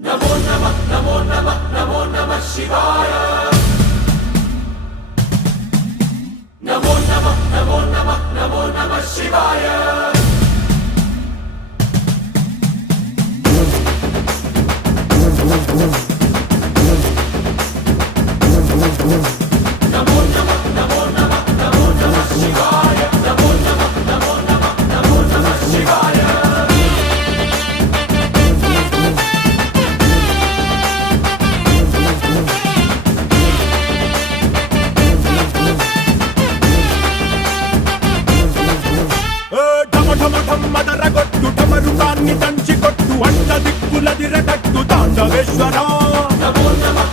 नमो नमः नमो नमः नमो नमः शिवाय। नमो नमः नमो नमः नमो नमः शिवाय। नमो नमः नमो नमः नमो नमः शिवाय। नमो नमः नमो नमः नमो नमः शिवाय। మదరగొట్టు ఢమరుకాన్ని దంచి కొట్టు అంట దిక్కులదిరగట్టు తాండవేశ్వర नमो नमः